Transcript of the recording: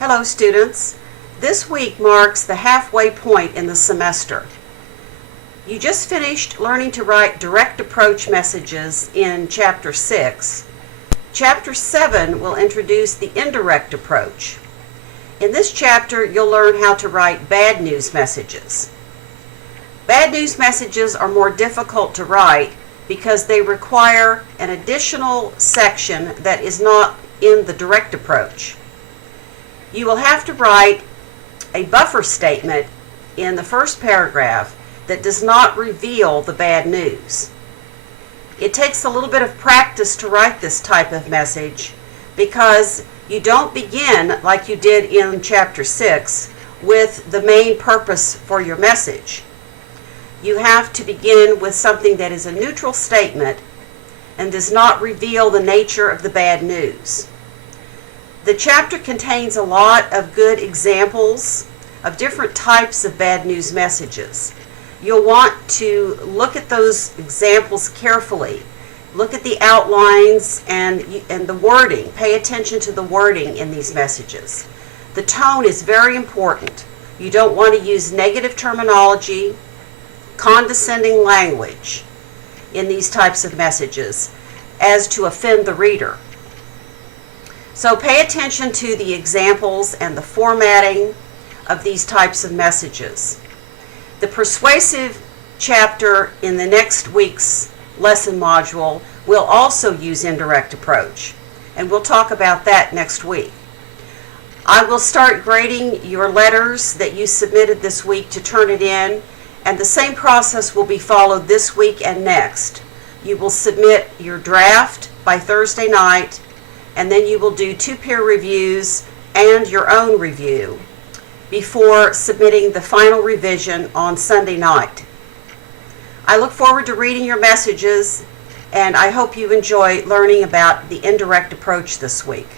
Hello students. This week marks the halfway point in the semester. You just finished learning to write direct approach messages in Chapter 6. Chapter 7 will introduce the indirect approach. In this chapter, you'll learn how to write bad news messages. Bad news messages are more difficult to write because they require an additional section that is not in the direct approach. You will have to write a buffer statement in the first paragraph that does not reveal the bad news. It takes a little bit of practice to write this type of message because you don't begin like you did in Chapter 6 with the main purpose for your message. You have to begin with something that is a neutral statement and does not reveal the nature of the bad news. The chapter contains a lot of good examples of different types of bad news messages. You'll want to look at those examples carefully. Look at the outlines and the wording. Pay attention to the wording in these messages. The tone is very important. You don't want to use negative terminology, condescending language in these types of messages as to offend the reader. So pay attention to the examples and the formatting of these types of messages. The persuasive chapter in the next week's lesson module will also use indirect approach, and we'll talk about that next week. I will start grading your letters that you submitted this week to turn it in, and the same process will be followed this week and next. You will submit your draft by Thursday night, and then you will do 2 peer reviews and your own review before submitting the final revision on Sunday night. I look forward to reading your messages, and I hope you enjoy learning about the indirect approach this week.